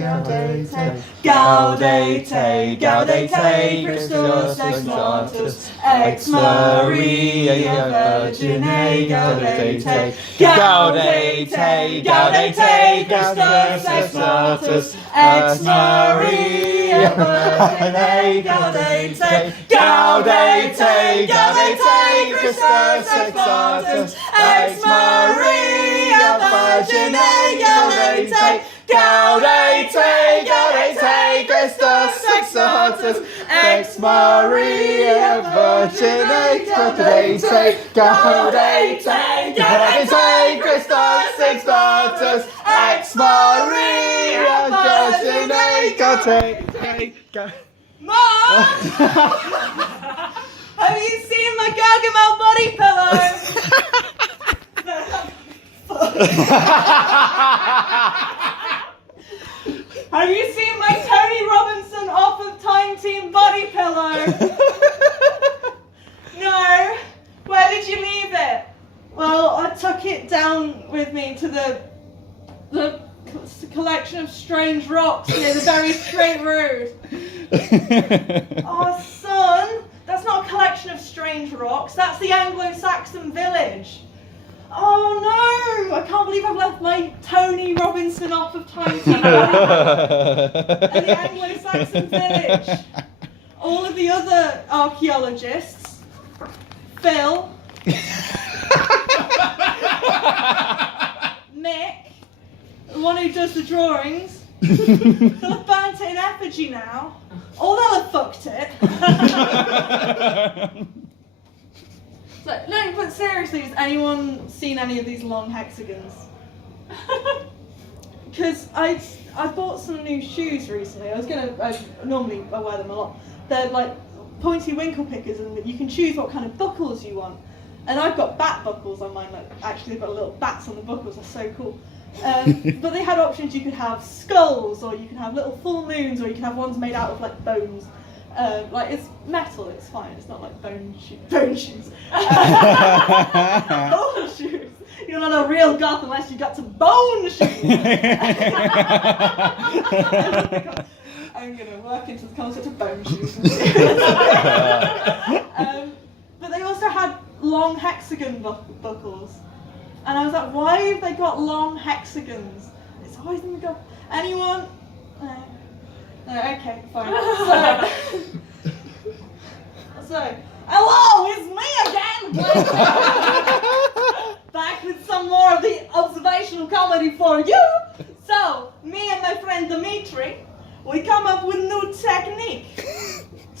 gaudete, gaudete, Christus ex mortis, ex Maria Virgine, gaudete, gaudete, gaudete, Christus ex mortis, ex Maria Virgine, gaudete, gaudete, gaudete, Christus ex mortis, ex Maria Virgine, gaudete, gaudete, gaudete, Christus ex mortis, ex Maria Virgine, gaudete, gaudete, gaudete, Christus ex mortis, ex Maria Virgine, gaudete. Mom! Have you seen my Gargamel body pillow? Have you seen my Tony Robinson off of Time Team body pillow? No. Where did you leave it? Well, I took it down with me to the collection of strange rocks near the very straight road. Oh, son, that's not a collection of strange rocks. That's the Anglo-Saxon village. Oh no! I can't believe I've left my Tony Robinson off of Time Team and the Anglo-Saxon village. All of the other archaeologists, Phil, Mick, the one who does the drawings, they'll have burnt it in effigy now, or they'll have fucked it. So, no, but seriously, has anyone seen any of these long hexagons? Because I bought some new shoes recently. Normally I wear them a lot. They're like pointy winkle pickers, and you can choose what kind of buckles you want. And I've got bat buckles on mine. Like actually, they've got little bats on the buckles. They're so cool. But they had options. You could have skulls, or you can have little full moons, or you can have ones made out of like bones. Like it's metal, it's fine. It's not like bone shoes. Bone shoes. You're not a real goth unless you got some bone shoes. I'm gonna work into the concept of bone shoes. But they also had long hexagon buckles, and I was like, why have they got long hexagons? It's always in the goth. Anyone? Okay, fine. So, hello, it's me again! Back with some more of the observational comedy for you. So, me and my friend Dimitri, we come up with new technique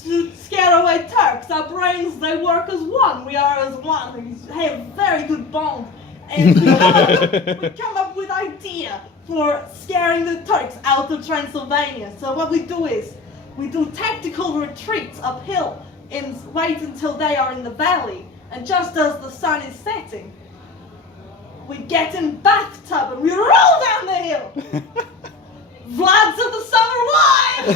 to scare away Turks. Our brains, they work as one. We are as one. We have very good bond. And we come up with idea for scaring the Turks out of Transylvania. So what we do is, we do tactical retreats uphill and wait until they are in the valley. And just as the sun is setting, we get in bathtub and we roll down the hill. Vlad's of the Summer Wine!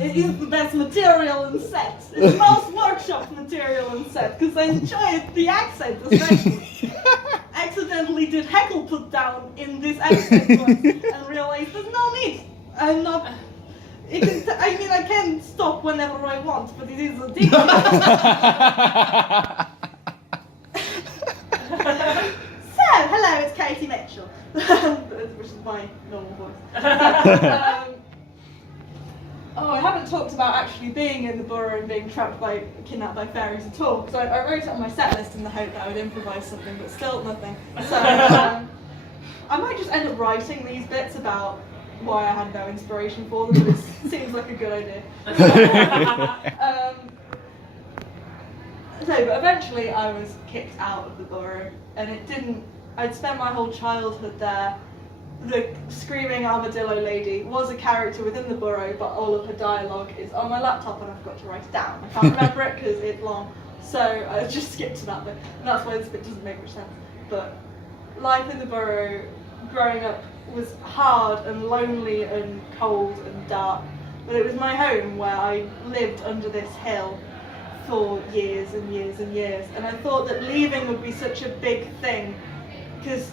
It is the best material in set. It's the most workshop material in set because I enjoy the accent especially. Accidentally did heckle put down in this accent once and realized there's no need. I'm not. I can stop whenever I want, but it is a deal. So, hello, it's Katie Mitchell, which is my normal voice. I haven't talked about actually being in the borough and being kidnapped by fairies at all, because I wrote it on my set list in the hope that I would improvise something, but still nothing. So I might just end up writing these bits about why I had no inspiration for them, but it seems like a good idea. But eventually I was kicked out of the borough, and I'd spent my whole childhood there. The screaming armadillo lady was a character within the borough, but all of her dialogue is on my laptop and I forgot to write it down. I can't remember it because it's long, so I just skipped to that bit, and that's why this bit doesn't make much sense. But life in the borough, growing up, was hard and lonely and cold and dark, But it was my home where I lived under this hill for years and years and years. And I thought that leaving would be such a big thing, because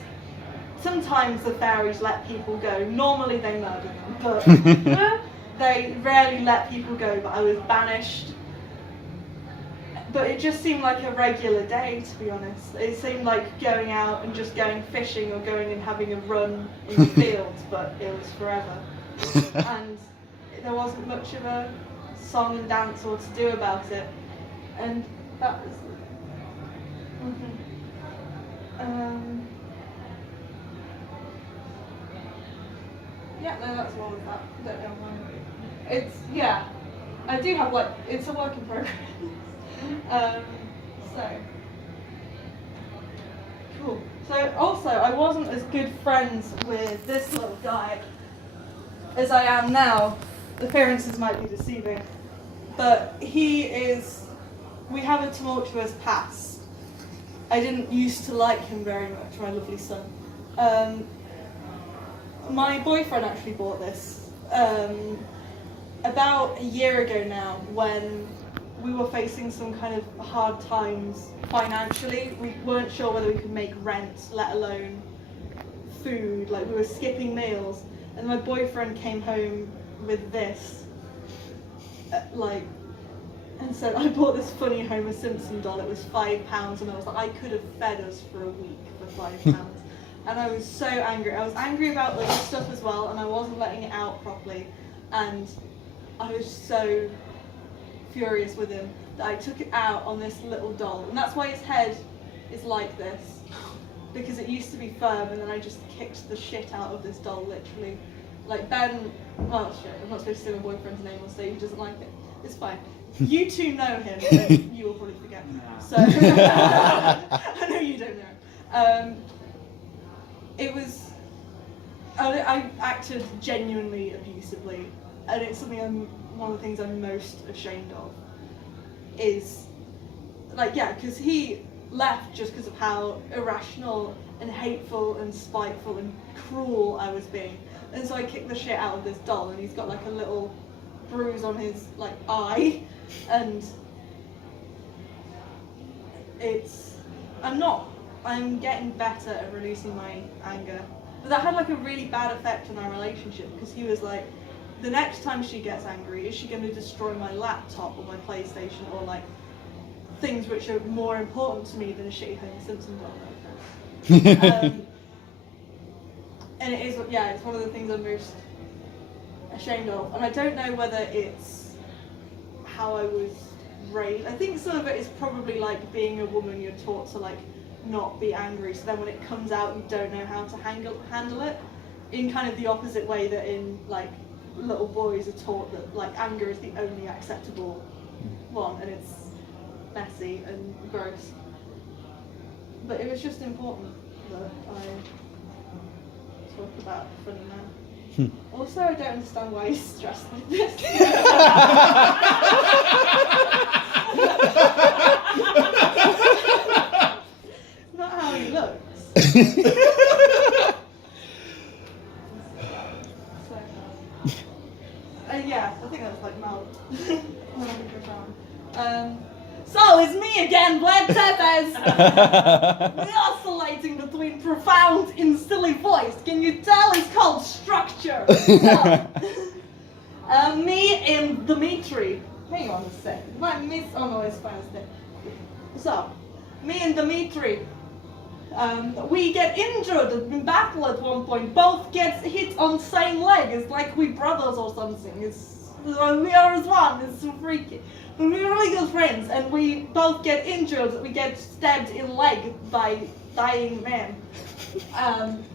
sometimes the fairies let people go. Normally they murder them, but they rarely let people go. But I was banished. But it just seemed like a regular day, to be honest. It seemed like going out and just going fishing or going and having a run in the fields, but it was forever. And there wasn't much of a song and dance or to do about it. And that was... yeah, no, that's all of that. I don't know why. It's, yeah, I do have, like, it's a work in progress. So cool. So also, I wasn't as good friends with this little guy as I am now. The appearances might be deceiving, but he is. We have a tumultuous past. I didn't used to like him very much, my lovely son. My boyfriend actually bought this about a year ago now, when we were facing some kind of hard times financially. We weren't sure whether we could make rent, let alone food. Like, we were skipping meals. And my boyfriend came home with this, and said, I bought this funny Homer Simpson doll. It was £5. And I was like, I could have fed us for a week for £5. And I was so angry. I was angry about other stuff as well, and I wasn't letting it out properly. And I was so furious with him that I took it out on this little doll, and that's why his head is like this, because it used to be firm, and then I just kicked the shit out of this doll, literally. Like Ben, well shit, I'm not supposed to say my boyfriend's name on stage, he doesn't like it. It's fine. You two know him, but you will probably forget. So I know you don't know him. It was, I acted genuinely abusively, and it's something one of the things I'm most ashamed of is, like, yeah, because he left just because of how irrational and hateful and spiteful and cruel I was being. And so I kicked the shit out of this doll, and he's got like a little bruise on his like eye, and I'm getting better at releasing my anger. But that had like a really bad effect on our relationship, because he was like, the next time she gets angry, is she going to destroy my laptop or my PlayStation, or like things which are more important to me than a shitty Homer Simpson doll? And it is, yeah, it's one of the things I'm most ashamed of. And I don't know whether it's how I was raised. I think some of it is probably like being a woman, you're taught to like not be angry, so then when it comes out you don't know how to handle it, in kind of the opposite way that in like little boys are taught that like anger is the only acceptable one, and it's messy and gross. But it was just important that I talk about funny man. Also, I don't understand why he's stressed like this. Not how he looks. Yeah, I think that's like Mal. So it's me again, Vlad Tepes. We're oscillating between profound and silly voice. Can you tell it's called structure? So, me and Dimitri. Hang on a second. My miss. Oh no, it's fine. So, me and Dimitri. We get injured in battle at one point. Both get hit on the same leg. It's like we brothers or something. We are as one. It's so freaky. We're really good friends, and we both get injured. We get stabbed in the leg by dying men. And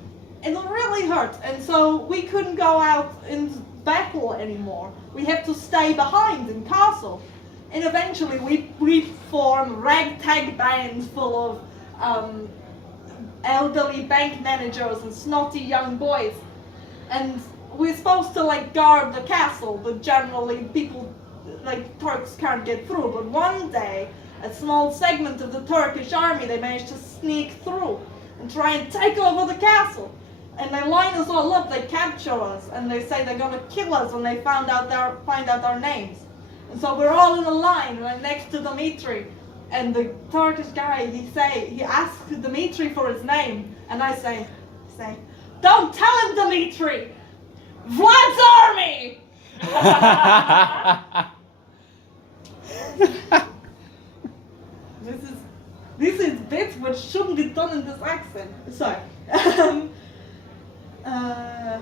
it really hurt. And so we couldn't go out in battle anymore. We had to stay behind in castle. And eventually we form ragtag bands full of elderly bank managers and snotty young boys, and we're supposed to like guard the castle, but generally people like Turks can't get through. But one day a small segment of the Turkish army, they managed to sneak through and try and take over the castle, and they line us all up, they capture us, and they say they're gonna kill us when they find out our names. And so we're all in a line, like next to Dmitri, and the Turkish guy, he asks Dmitri for his name, and I say, don't tell him, Dmitri! Vlad's army! This is bits which shouldn't be done in this accent. So, I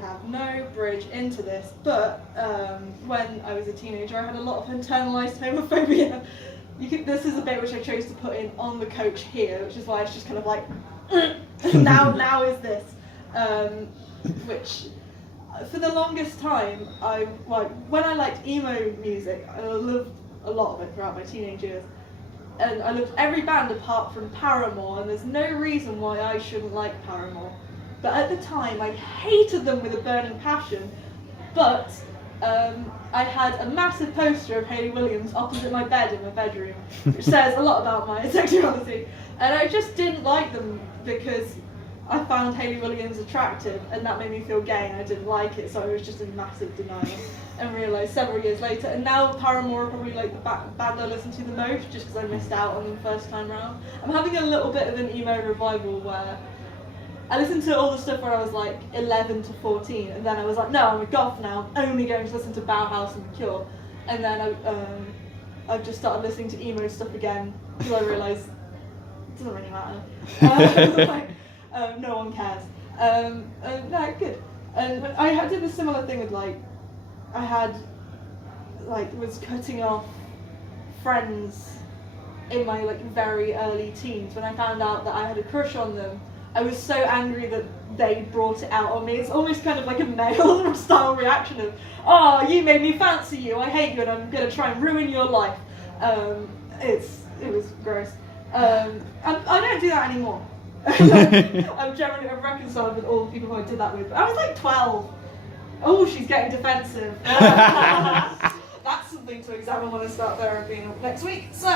have no bridge into this, but when I was a teenager, I had a lot of internalized homophobia. This is a bit which I chose to put in on the coach here, which is why it's just kind of like, now is this, which for the longest time, when I liked emo music, I loved a lot of it throughout my teenage years. And I loved every band apart from Paramore, and there's no reason why I shouldn't like Paramore. But at the time, I hated them with a burning passion. But I had a massive poster of Hayley Williams opposite my bed in my bedroom, which says a lot about my sexuality. And I just didn't like them because I found Hayley Williams attractive, and that made me feel gay, and I didn't like it, so I was just in massive denial. And realised several years later, and now Paramore are probably like the band I listen to the most, just because I missed out on them first time round. I'm having a little bit of an emo revival where I listened to all the stuff where I was like 11 to 14, and then I was like, no, I'm a goth now, I'm only going to listen to Bauhaus and The Cure. And then I've just started listening to emo stuff again, because I realised it doesn't really matter. No one cares. No, good. And I did a similar thing with was cutting off friends in my very early teens. When I found out that I had a crush on them, I was so angry that they brought it out on me. It's almost kind of like a male style reaction of, oh, you made me fancy you, I hate you, and I'm going to try and ruin your life. It was gross. I don't do that anymore. I've reconciled with all the people who I did that with. But I was like 12. Oh, she's getting defensive. That's something to examine when I start therapy next week. So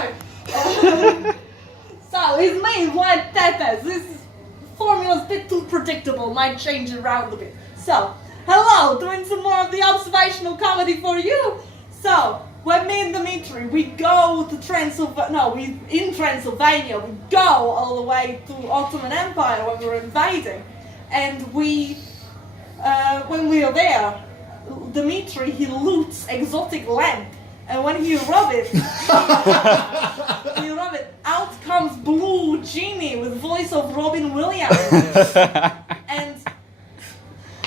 his main white tetas. This formula's a bit too predictable. Might change it around a bit. So, hello, doing some more of the observational comedy for you. So, when me and Dmitri, we go to Transylvania, in Transylvania, we go all the way to Ottoman Empire when we were invading. And when we are there, Dmitri, he loots exotic land. And when he rub it, out comes Blue Genie with voice of Robin Williams.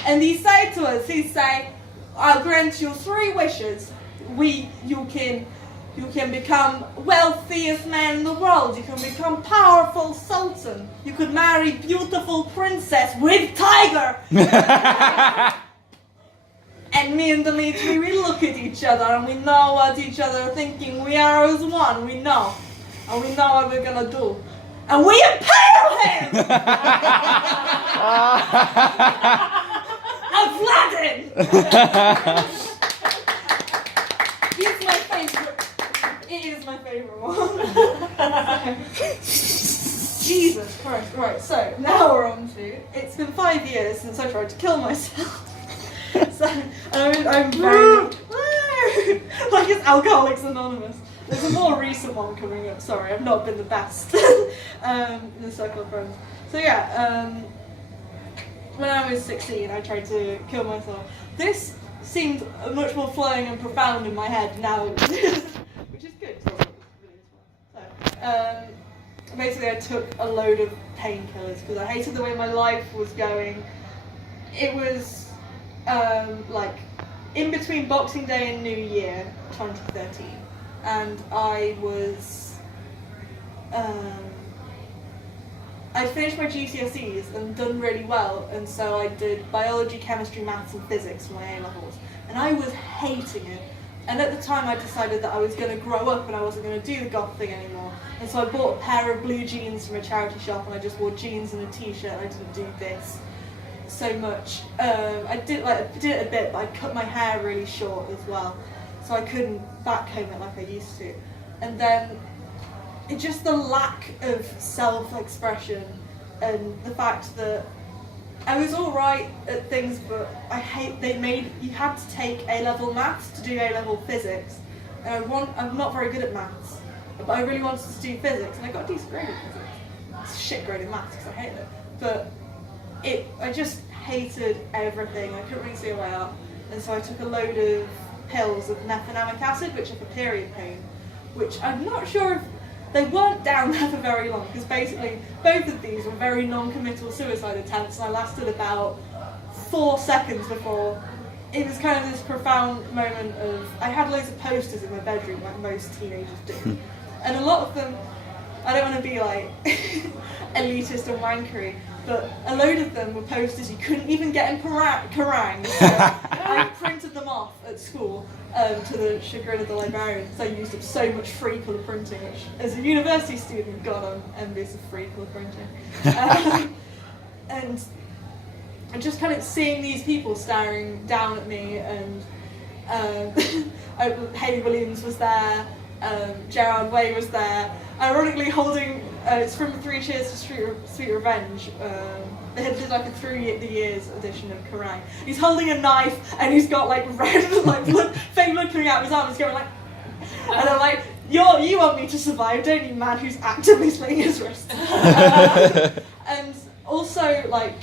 and he say to us, I'll grant you 3 wishes. You can become wealthiest man in the world. You can become powerful sultan. You could marry beautiful princess with tiger. And me and Dmitri, we look at each other and we know what each other are thinking. We are as one. We know, and we know what we're gonna do. And we impale him. Aladdin. He's my favorite. It is my favorite one. Jesus Christ. Right, so now we're on to, it's been 5 years since I tried to kill myself. So, I'm very, like it's Alcoholics Anonymous. There's a more recent one coming up. Sorry, I've not been the best in the circle of friends. So yeah, when I was 16, I tried to kill myself. This seemed much more flowing and profound in my head now, which is good. So, basically, I took a load of painkillers because I hated the way my life was going. It was in between Boxing Day and New Year 2013, and I was I finished my GCSEs and done really well, and so I did biology, chemistry, maths and physics for my A-levels, and I was hating it. And at the time I decided that I was going to grow up and I wasn't going to do the goth thing anymore, and so I bought a pair of blue jeans from a charity shop, and I just wore jeans and a t-shirt, and I didn't do this so much. I did it a bit, but I cut my hair really short as well, so I couldn't backcomb it like I used to. And then just the lack of self-expression and the fact that I was all right at things, but you had to take A-level maths to do A-level physics. And I'm not very good at maths, but I really wanted to do physics, and I got a decent grade in physics. It's a shit grade in maths because I hate it. But I just hated everything. I couldn't really see a way out, and so I took a load of pills of mefenamic acid, which are for period pain, which I'm not sure if they weren't down there for very long, because basically both of these were very non-committal suicide attempts, and I lasted about 4 seconds before it was kind of this profound moment of, I had loads of posters in my bedroom like most teenagers do, and a lot of them, I don't want to be like elitist and wankery, but a load of them were posters you couldn't even get in Kerrang! So I printed them off at school to the chagrin of the librarian, because I used up so much free colour printing, which as a university student, God, I'm envious of free colour printing. And just kind of seeing these people staring down at me, and Hayley Williams was there, Gerard Way was there, ironically holding, it's from 3 Cheers to Sweet Revenge, they had did like a through the years edition of Kerrang! He's holding a knife and he's got like red, like fake blood coming out of his arm, he's going like, and I'm like, you want me to survive, don't you, man who's actively slitting his wrist. And also like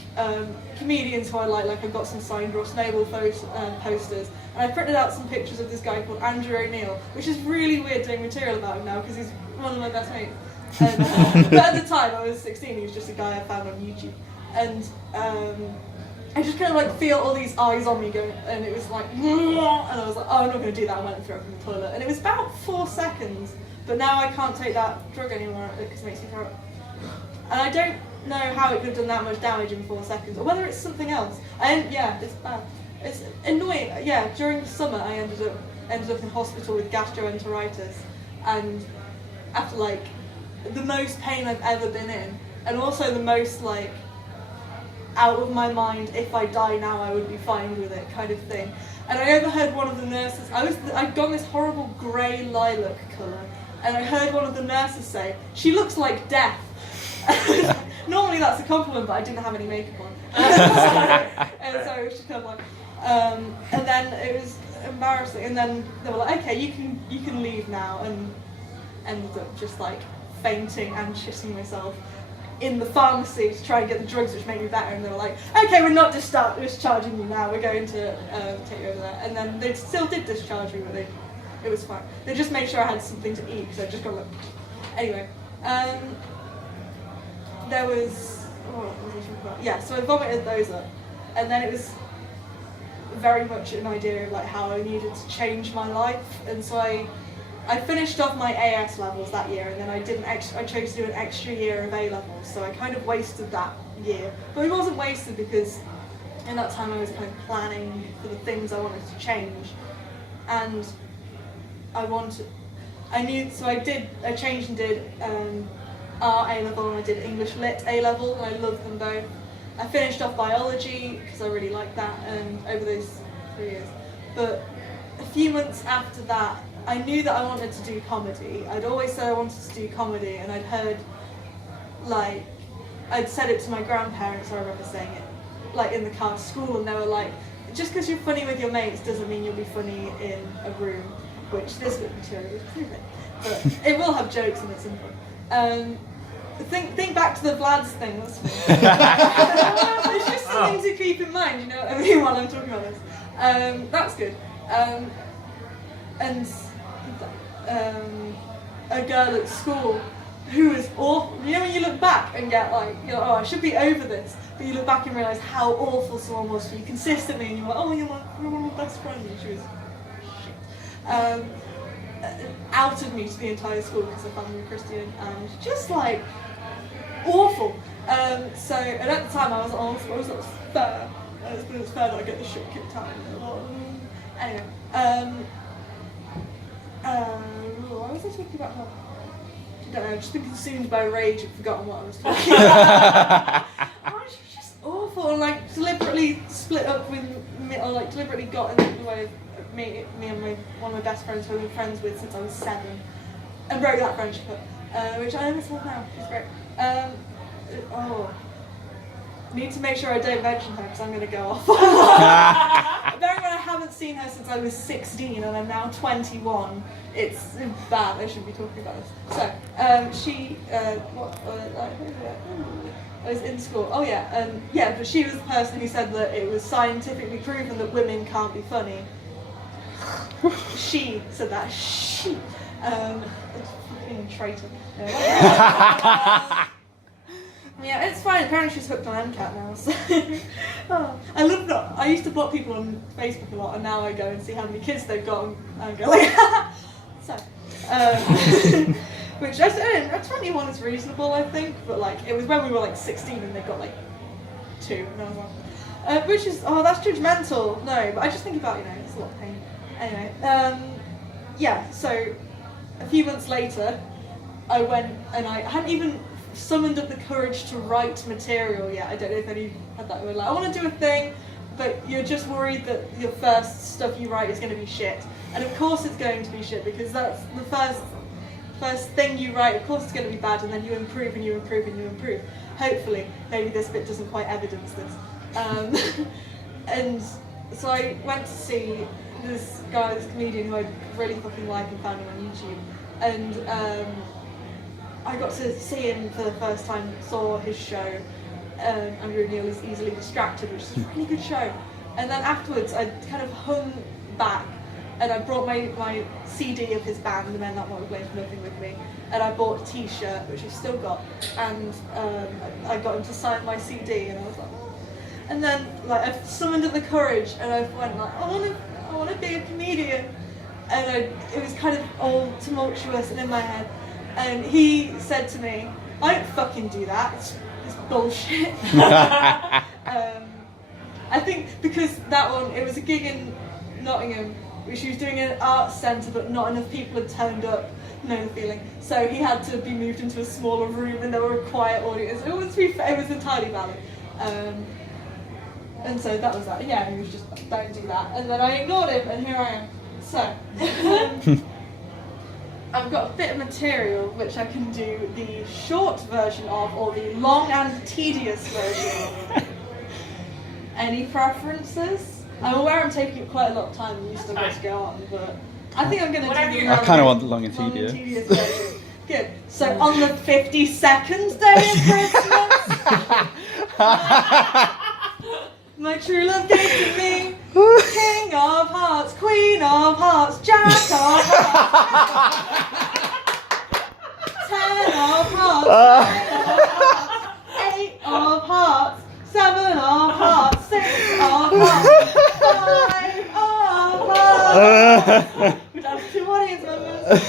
comedians who I like I've got some signed Ross Noble posters, and I printed out some pictures of this guy called Andrew O'Neill, which is really weird doing material about him now because he's one of my best mates. And, but at the time I was 16, he was just a guy I found on YouTube, and I just kind of like feel all these eyes on me going, and it was like, and I was like, oh, I'm not going to do that. I went and threw up in the toilet, and it was about 4 seconds, but now I can't take that drug anymore because it makes me throw up. And I don't know how it could have done that much damage in 4 seconds, or whether it's something else. Yeah, it's bad. It's annoying. Yeah, during the summer I ended up in hospital with gastroenteritis, and after like the most pain I've ever been in, and also the most like out of my mind, if I die now I would be fine with it kind of thing. And I overheard one of the nurses, I'd got this horrible grey lilac colour, and I heard one of the nurses say, she looks like death. Normally that's a compliment, but I didn't have any makeup on. so it was just kind of like, and then it was embarrassing, and then they were like, okay, you can leave now, and ended up just like fainting and shitting myself in the pharmacy to try and get the drugs which made me better, and they were like, okay, we're not discharging you now, we're going to take you over there. And then they still did discharge me, but it was fine. They just made sure I had something to eat, because I just got like, anyway. There was, what was I talking about? Yeah, so I vomited those up, and then it was very much an idea of like how I needed to change my life, and so I finished off my AS levels that year, and then I chose to do an extra year of A levels, so I kind of wasted that year. But it wasn't wasted because in that time I was kind of planning for the things I wanted to change, and I changed and did art A level, and I did English Lit A level, and I loved them both. I finished off biology because I really liked that, and over those 3 years. But a few months after that, I knew that I wanted to do comedy. I'd always said I wanted to do comedy, and I'd heard, like, I'd said it to my grandparents, I remember saying it, like in the car to school, and they were like, just because you're funny with your mates doesn't mean you'll be funny in a room, which this bit of material is proving. But it will have jokes and it's simple. Think back to the Vlads thing, that's funny. It's just something to keep in mind, you know what I mean, while I'm talking about this. That's good. And a girl at school who was awful. You know when you look back and get like, you're like, oh, I should be over this, but you look back and realise how awful someone was for you consistently, and you're like, oh, you're one of my best friends, and she was shit. Outed me to the entire school because I found me Christian, and just like awful. And at the time I was like, oh, I suppose that's fair. It's fair that I get the shit kicked out of me. Anyway, what was I talking about now? I don't know, I've just been consumed by rage and forgotten what I was talking about. Oh, she was just awful, and like deliberately split up with me, or like deliberately got in the way of me and one of my best friends who I've been friends with since I was 7, and broke that friendship up, which I miss her now, she's great. need to make sure I don't mention her because I'm going to go off. Bearing in mind I haven't seen her since I was 16 and I'm now 21. It's bad. I shouldn't be talking about this. So, she, I was in school. Oh yeah, yeah. But she was the person who said that it was scientifically proven that women can't be funny. She said that. She. Fucking traitor. Yeah, it's fine. Apparently she's hooked on MCAT now, so... Oh, I love that. I used to block people on Facebook a lot, and now I go and see how many kids they've got, and I go like, so... which, I don't know, 21 is reasonable, I think, but, like, it was when we were, like, 16 and they got, like, 2, and I was like... which is, oh, that's judgmental. No, but I just think about, you know, it's a lot of pain. Anyway, yeah, so, a few months later, I went, and I hadn't even summoned up the courage to write material yet. I don't know if any had that. Like, I want to do a thing, but you're just worried that your first stuff you write is going to be shit. And of course it's going to be shit, because that's the first thing you write. Of course it's going to be bad, and then you improve and you improve and you improve. Hopefully, maybe this bit doesn't quite evidence this. And so I went to see this guy, this comedian who I really fucking like and found him on YouTube. And I got to see him for the first time, saw his show, Andrew Neil is Easily Distracted, which is a really good show. And then afterwards I kind of hung back and I brought my CD of his band, The Men That Want to Play For Nothing With Me, and I bought a t-shirt, which I've still got, and I got him to sign my CD, and I was like, oh. And then like I summoned up the courage and I went like, I want to be a comedian. And it was kind of all tumultuous and in my head. And he said to me, I don't fucking do that, it's bullshit. I think because that one, it was a gig in Nottingham, which he was doing in an arts centre, but not enough people had turned up, know the feeling. So he had to be moved into a smaller room and there were a quiet audience. It was, to be fair, it was entirely valid. And so that was that. Yeah, he was just like, don't do that. And then I ignored him and here I am. So, I've got a bit of material which I can do the short version of, or the long and tedious version. Any preferences? I'm aware I'm taking up quite a lot of time and you still got to go on, but I think I'm going to do the I kind of want the long and tedious version. Good. So on the 52nd day of Christmas, my true love gave to me King of Hearts, Queen of Hearts, Jack of Hearts, 10 of Hearts, 9 of Hearts, 8 of Hearts, 7 of Hearts, 6 of Hearts, 5 of Hearts. We've done 2 audience members.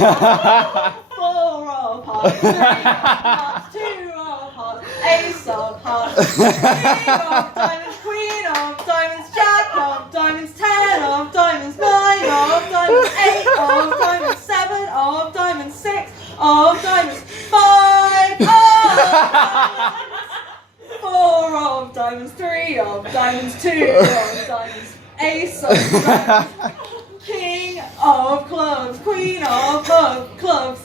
4 of Hearts, 3 of Hearts, 2 of Hearts, Ace of Hearts, King of Diamonds, Queen of Diamonds, Jack of Diamonds, 10 of Diamonds, 9 of Diamonds, 8 of Diamonds, 7 of Diamonds, 6 of Diamonds, 5 of Diamonds, 4 of Diamonds, 3 of Diamonds, 2 of Diamonds, Ace of Diamonds, King of Clubs, Queen of Clubs,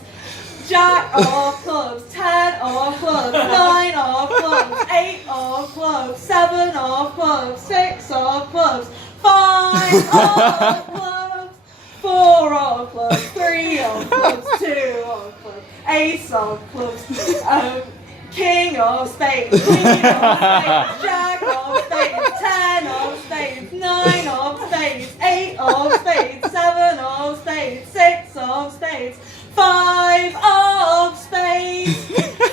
Jack of Clubs, 10 of Clubs, 9 of Clubs, 8 of Clubs, 7 of Clubs, 6 of Clubs, 5 of Clubs, 4 of Clubs, 3 of Clubs, 2 of Clubs, Ace of Clubs, King of Spades, Queen of Spades, Jack of Spades, 10 of Spades, 9 of Spades, 8 of Spades, 7 of Spades, 6 of Spades, 5 of Spades,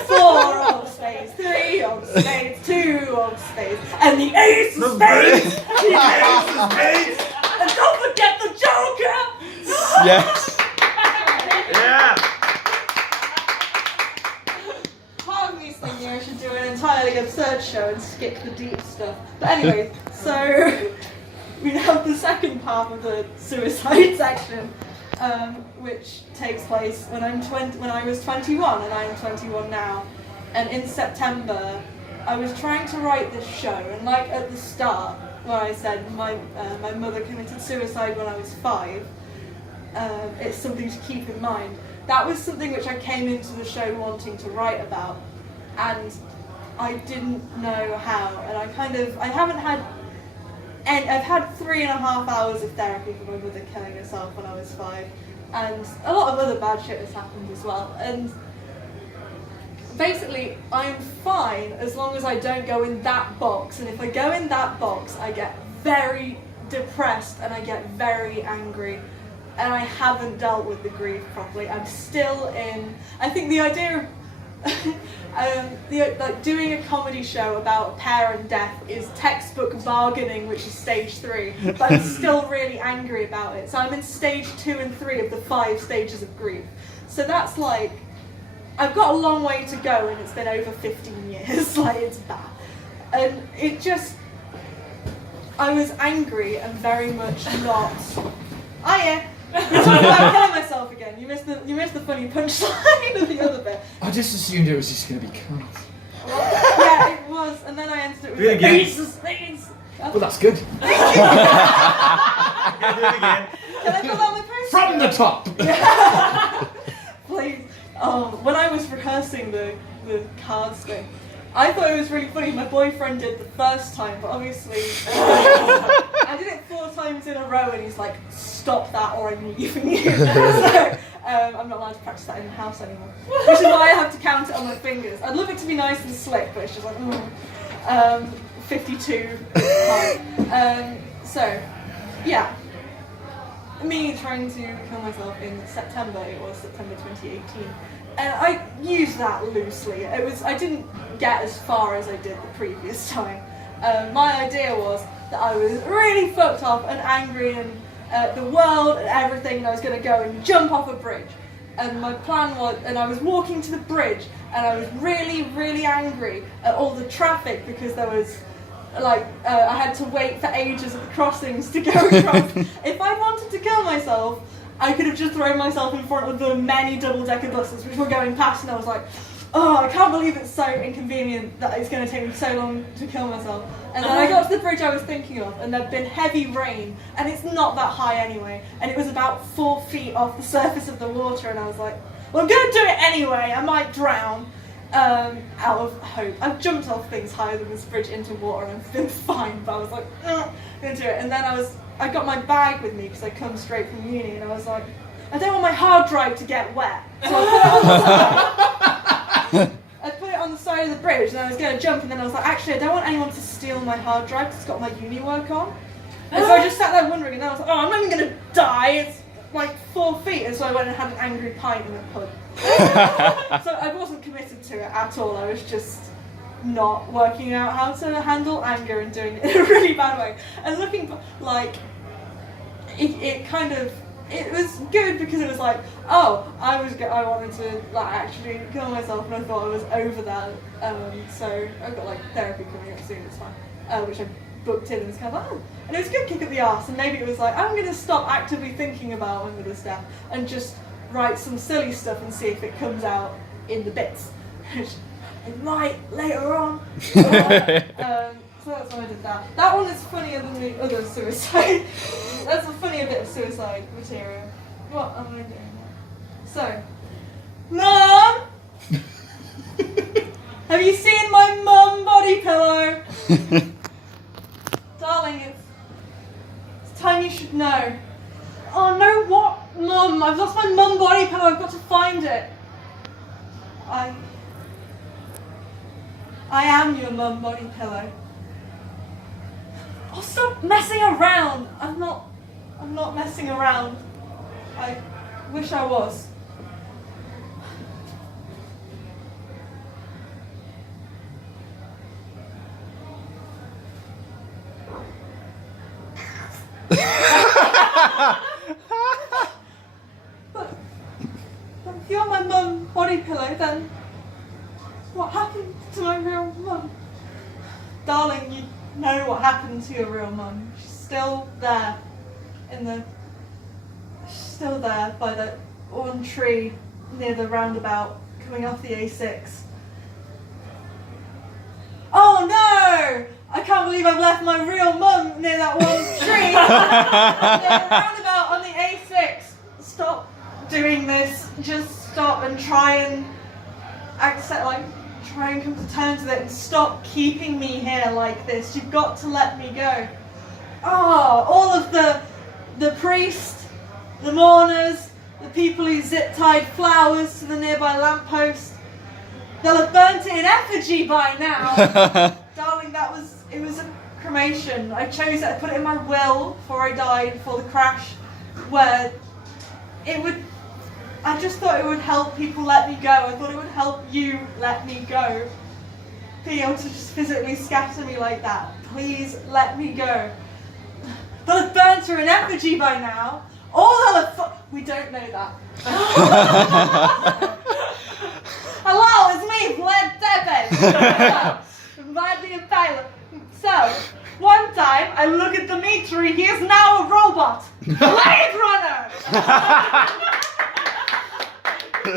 4 of Spades, 3 of Spades, 2 of Spades, and the Ace of Spades! The Ace of Spades! And don't forget the Joker! Yes! Yeah! Part of me is thinking I should do an entirely absurd show and skip the deep stuff. But anyway, so we have the second part of the suicide section. Which takes place when I was 21 and I'm 21 now. And in September, I was trying to write this show, and like at the start, where I said my mother committed suicide when I was 5, it's something to keep in mind. That was something which I came into the show wanting to write about, and I didn't know how, and I haven't had, and I've had 3.5 hours of therapy for my mother killing herself when I was 5, and a lot of other bad shit has happened as well, and basically I'm fine as long as I don't go in that box, and if I go in that box I get very depressed and I get very angry, and I haven't dealt with the grief properly. I'm still in, I think the idea of like doing a comedy show about parent death is textbook bargaining, which is stage 3, but I'm still really angry about it. So I'm in stage 2 and 3 of the 5 stages of grief. So that's like, I've got a long way to go, and it's been over 15 years, like it's bad. And it just, I was angry and very much not, oh yeah, we're talking about killing myself again. You missed the funny punchline of the other bit. I just assumed it was just going to be cut. Yeah, it was, and then I ended it with Do it again. please. Well, that's good. Do it again. Can I pull out my post? From the top! Please. When I was rehearsing the cards thing, I thought it was really funny. My boyfriend did the first time, but obviously I did it 4 times in a row, and he's like, "Stop that, or I'm leaving you." So I'm not allowed to practice that in the house anymore, which is why I have to count it on my fingers. I'd love it to be nice and slick, but it's just like 52 high. So yeah. Me trying to kill myself in September, it was September 2018, and I used that loosely. I didn't get as far as I did the previous time. My idea was that I was really fucked up and angry and the world and everything, and I was going to go and jump off a bridge. And my plan was, and I was walking to the bridge, and I was really, really angry at all the traffic because there was like I had to wait for ages at the crossings to go across. If I wanted to kill myself, I could have just thrown myself in front of the many double-decker buses which were going past, and I was like, oh, I can't believe it's so inconvenient that it's going to take me so long to kill myself. And then I got to the bridge I was thinking of, and there'd been heavy rain, and it's not that high anyway, and it was about 4 feet off the surface of the water, and I was like, well, I'm going to do it anyway, I might drown. Out of hope. I've jumped off things higher than this bridge into water and I've been fine, but I was like, I'm gonna do it. And then I got my bag with me because I come straight from uni, and I was like, I don't want my hard drive to get wet. So I put it on the side of the bridge, and I was going to jump, and then I was like, actually, I don't want anyone to steal my hard drive because it's got my uni work on. And so I just sat there wondering, and then I was like, oh, I'm not even going to die. It's like 4 feet. And so I went and had an angry pint in a pub. So I wasn't committed to it at all. I was just not working out how to handle anger and doing it in a really bad way. And looking like it was good because it was like, oh, I wanted to like actually kill myself, and I thought I was over that. So I've got like therapy coming up soon. It's fine, which I booked in, and it's kind of like, oh, and it was a good kick at the arse. And maybe it was like, I'm going to stop actively thinking about my mother's death and just write some silly stuff and see if it comes out in the bits. It might later on. So that's why I did that. That one is funnier than the other suicide. That's a funnier bit of suicide material. What am I doing now? So, Mum! Have you seen my mum body pillow? Darling, it's time you should know. Oh no, what? Mum, I've lost my mum body pillow, I've got to find it. I am your mum body pillow. Oh, stop messing around! I'm not messing around. I wish I was. But if you're my mum body pillow, then what happened to my real mum? Darling, you know what happened to your real mum. She's still there still there by that one tree near the roundabout coming off the A6. Oh no! I can't believe I've left my real mum near that one tree near the roundabout on the A6. Stop doing this. Just stop and try try and come to terms with it and stop keeping me here like this. You've got to let me go. Oh, all of the priests, the mourners, the people who zip-tied flowers to the nearby lamppost. They'll have burnt it in effigy by now. Darling, it was a cremation. I chose it, I put it in my will before I died, before the crash, where I just thought it would help people let me go. I thought it would help you let me go. Being able to just physically scatter me like that. Please let me go. They'll have burnt her in effigy by now. We don't know that. Hello, it's me, Vlad Tepes. Vlad the Impaler. So, one time I look at Dimitri, he is now a robot. Blade Runner! I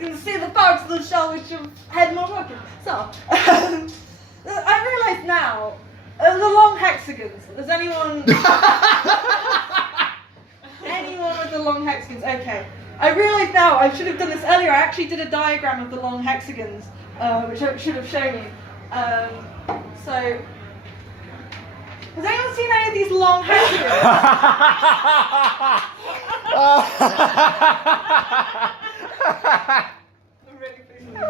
can see the parts of the show which have had more working. So, I realise now, the long hexagons, does anyone with the long hexagons? Okay. I realise now, I should have done this earlier, I actually did a diagram of the long hexagons, which I should have shown you. So, has anyone seen any of these long hexagons? I'm really pleased with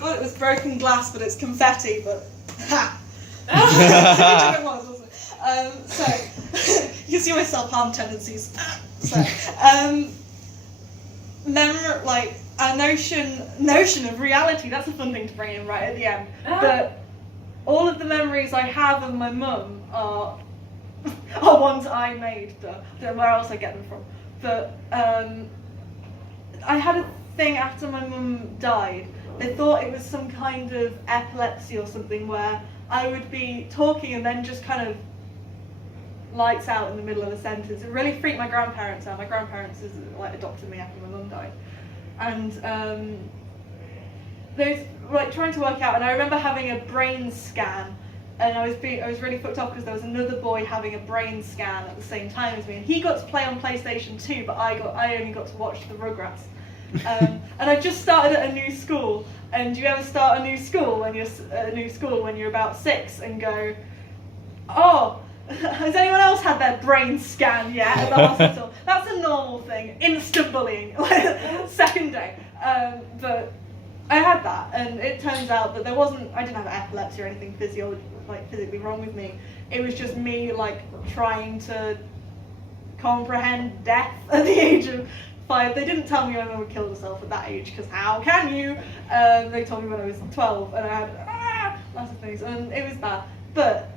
thought it was broken glass, but it's confetti, but ha! It was, wasn't it? So, you can see my self-harm tendencies. So, like a notion of reality, that's a fun thing to bring in right at the end. But all of the memories I have of my mum are ones I made. Don't know where else I get them from. But I had a thing after my mum died. They thought it was some kind of epilepsy or something where I would be talking and then just kind of lights out in the middle of a sentence. It really freaked my grandparents out. My grandparents adopted me after my mum died. And they was trying to work out, and I remember having a brain scan, and I was really fucked off because there was another boy having a brain scan at the same time as me, and he got to play on PlayStation 2, but I only got to watch the Rugrats. And I just started at a new school, and do you ever start a new school when you're about 6 and go, oh, has anyone else had their brain scan yet at the hospital? That's a normal thing. Instant bullying, second day. But I had that, and it turns out that I didn't have epilepsy or anything physically wrong with me. It was just me trying to comprehend death at the age of 5. They didn't tell me my mum would kill herself at that age, because how can you? They told me when I was 12, and I had lots of things, and it was bad. But